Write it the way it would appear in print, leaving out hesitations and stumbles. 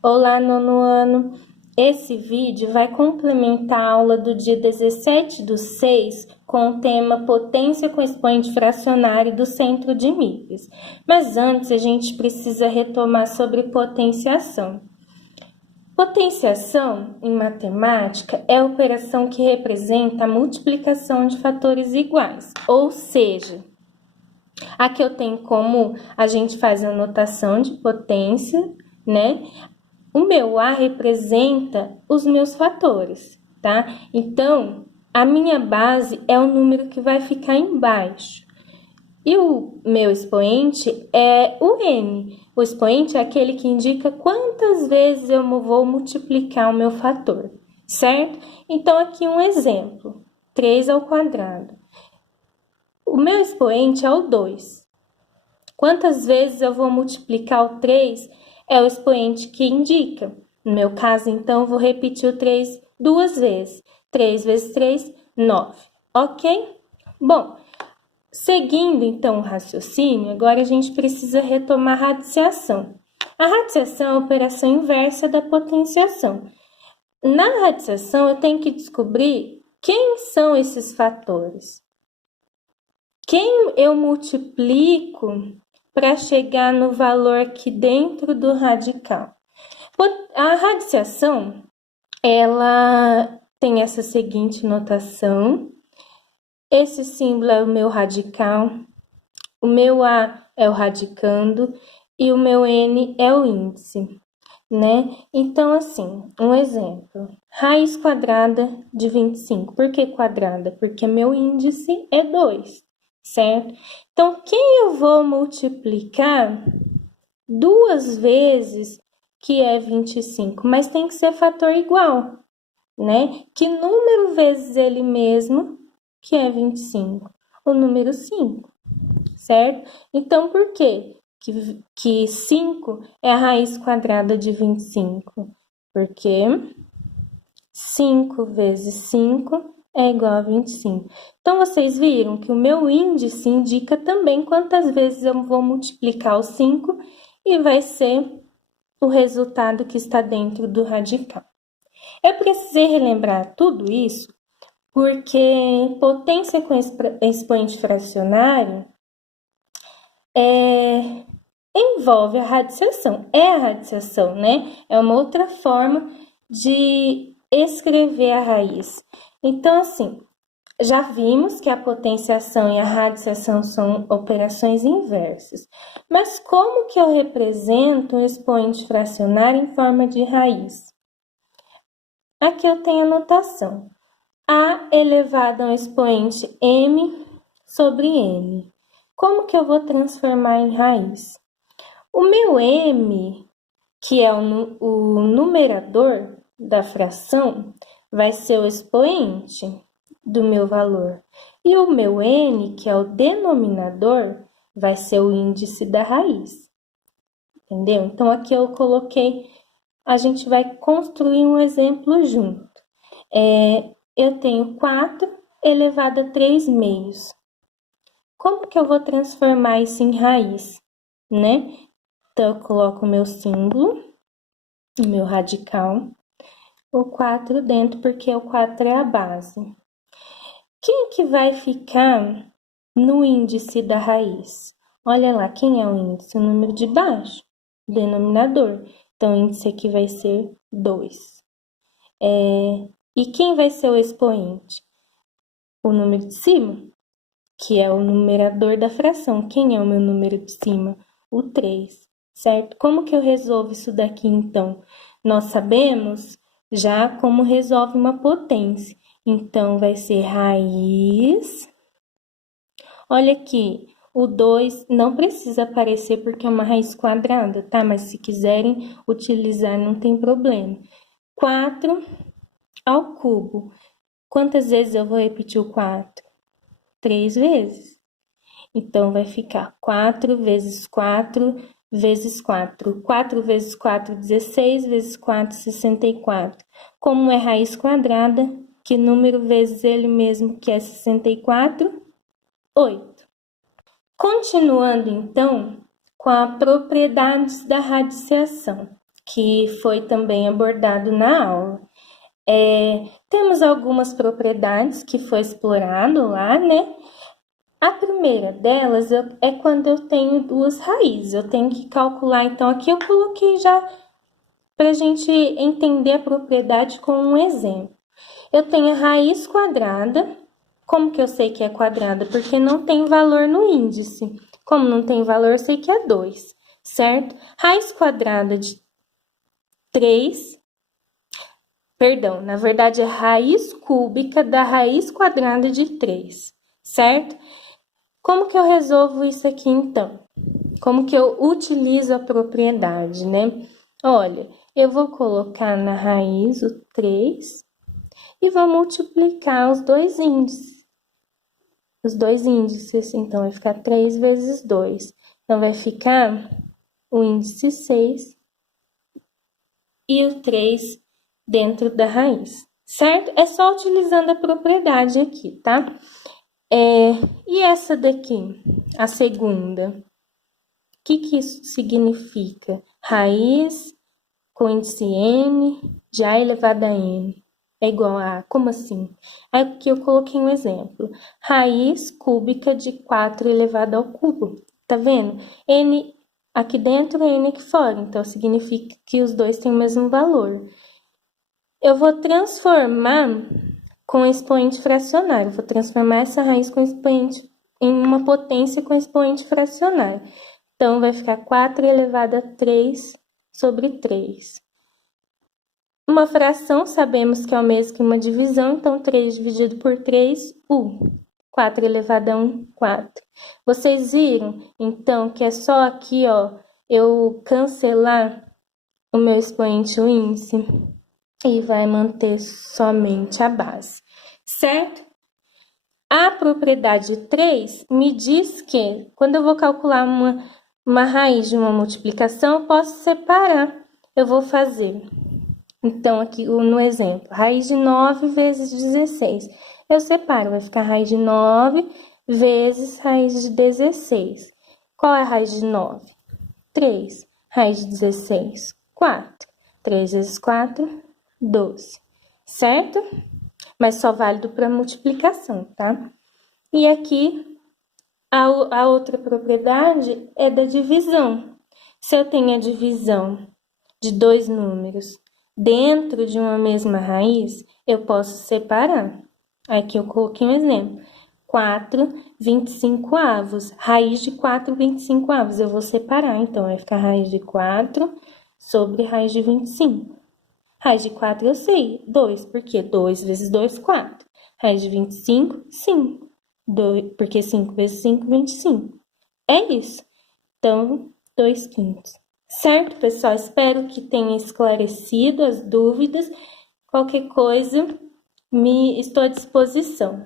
Olá, nono ano! Esse vídeo vai complementar a aula do dia 17/6 com o tema Potência com expoente fracionário do centro de Micres. Mas antes, a gente precisa retomar sobre potenciação. Potenciação, em matemática, é a operação que representa a multiplicação de fatores iguais, ou seja, aqui eu tenho como a gente faz a notação de potência, né? O meu A representa os meus fatores, tá? Então, a minha base é o número que vai ficar embaixo. E o meu expoente é o N. O expoente é aquele que indica quantas vezes eu vou multiplicar o meu fator, certo? Então, aqui um exemplo. 3 ao quadrado. O meu expoente é o 2. Quantas vezes eu vou multiplicar o 3 é o expoente que indica. No meu caso, então, eu vou repetir o 3 duas vezes. 3 vezes 3, 9. Ok? Bom, seguindo, então, o raciocínio, agora a gente precisa retomar a radiciação. A radiciação é a operação inversa da potenciação. Na radiciação, eu tenho que descobrir quem são esses fatores. Quem eu multiplico para chegar no valor aqui dentro do radical. A radiciação, ela tem essa seguinte notação. Esse símbolo é o meu radical, o meu A é o radicando e o meu N é o índice, né? Então, assim, um exemplo. Raiz quadrada de 25. Por que quadrada? Porque meu índice é 2, certo? Então, quem eu vou multiplicar duas vezes que é 25, mas tem que ser fator igual, né? Que número vezes ele mesmo, que é 25? O número 5, certo? Então, por quê? Que 5 é a raiz quadrada de 25? Porque 5 vezes 5 é igual a 25. Então, vocês viram que o meu índice indica também quantas vezes eu vou multiplicar o 5 e vai ser o resultado que está dentro do radical. Eu precisei relembrar tudo isso porque potência com expoente fracionário envolve a radiciação. É a radiciação, né? É uma outra forma de escrever a raiz. Então, assim, já vimos que a potenciação e a radiciação são operações inversas. Mas como que eu represento um expoente fracionário em forma de raiz? Aqui eu tenho a notação. A elevado ao expoente m sobre n. Como que eu vou transformar em raiz? O meu m, que é o numerador da fração, vai ser o expoente do meu valor. E o meu n, que é o denominador, vai ser o índice da raiz. Entendeu? Então, aqui eu coloquei, a gente vai construir um exemplo junto. Eu tenho 4 elevado a 3 meios. Como que eu vou transformar isso em raiz, né? Então, eu coloco o meu símbolo, o meu radical, o 4 dentro, porque o 4 é a base. Quem que vai ficar no índice da raiz? Olha lá, quem é o índice? O número de baixo, o denominador. Então, o índice aqui vai ser 2. E quem vai ser o expoente? O número de cima, que é o numerador da fração. Quem é o meu número de cima? O 3, certo? Como que eu resolvo isso daqui, então? Nós sabemos já como resolve uma potência. Então, vai ser raiz. Olha aqui, o 2 não precisa aparecer porque é uma raiz quadrada, tá? Mas se quiserem utilizar, não tem problema. 4 ao cubo. Quantas vezes eu vou repetir o 4? 3 vezes. Então, vai ficar 4 vezes 4 vezes 4. 4 vezes 4, 16, vezes 4, 64. Como é raiz quadrada, que número vezes ele mesmo, que é 64? 8. Continuando, então, com as propriedades da radiciação. que foi também abordado na aula. Temos algumas propriedades que foi explorado lá, né? A primeira delas é quando eu tenho duas raízes. Eu tenho que calcular, então aqui eu coloquei já para a gente entender a propriedade com um exemplo. Eu tenho a raiz quadrada. Como que eu sei que é quadrada? Porque não tem valor no índice. Como não tem valor, eu sei que é 2, certo? Raiz quadrada de 3, perdão, na verdade é raiz cúbica da raiz quadrada de 3, certo? Como que eu resolvo isso aqui, então? Como que eu utilizo a propriedade, né? Olha, eu vou colocar na raiz o 3 e vou multiplicar os dois índices. Os dois índices, então, vai ficar 3 vezes 2. Então, vai ficar o índice 6 e o 3 dentro da raiz, certo? É só utilizando a propriedade aqui, tá? E essa daqui, a segunda, o que isso significa? Raiz com índice n de a elevado a n é igual a... Como assim? Aqui eu coloquei um exemplo. Raiz cúbica de 4 elevado ao cubo. Tá vendo? N aqui dentro, n aqui fora. Então, significa que os dois têm o mesmo valor. Eu vou transformar com expoente fracionário. Vou transformar essa raiz com expoente em uma potência com expoente fracionário. Então, vai ficar 4 elevado a 3 sobre 3. Uma fração, sabemos que é o mesmo que uma divisão, então 3 dividido por 3, 1. 4 elevado a 1, 4. Vocês viram, então, que é só aqui, ó, eu cancelar o meu expoente, o índice, e vai manter somente a base, certo? A propriedade 3 me diz que, quando eu vou calcular uma raiz de uma multiplicação, eu posso separar. Eu vou fazer... Então, aqui no exemplo, raiz de 9 vezes 16. Eu separo, vai ficar raiz de 9 vezes raiz de 16. Qual é a raiz de 9? 3. Raiz de 16? 4. 3 vezes 4, 12. Certo? Mas só válido para multiplicação, tá? E aqui, a outra propriedade é da divisão. Se eu tenho a divisão de dois números dentro de uma mesma raiz, eu posso separar. Aqui eu coloquei um exemplo. 4 25avos. Raiz de 4 25avos. Eu vou separar, então, vai ficar raiz de 4 sobre raiz de 25. Raiz de 4 eu sei, 2, porque 2 vezes 2, 4. Raiz de 25, 5. 2, porque 5 vezes 5, 25. É isso. Então, 2 quintos. Certo, pessoal? Espero que tenha esclarecido as dúvidas. Qualquer coisa, estou à disposição.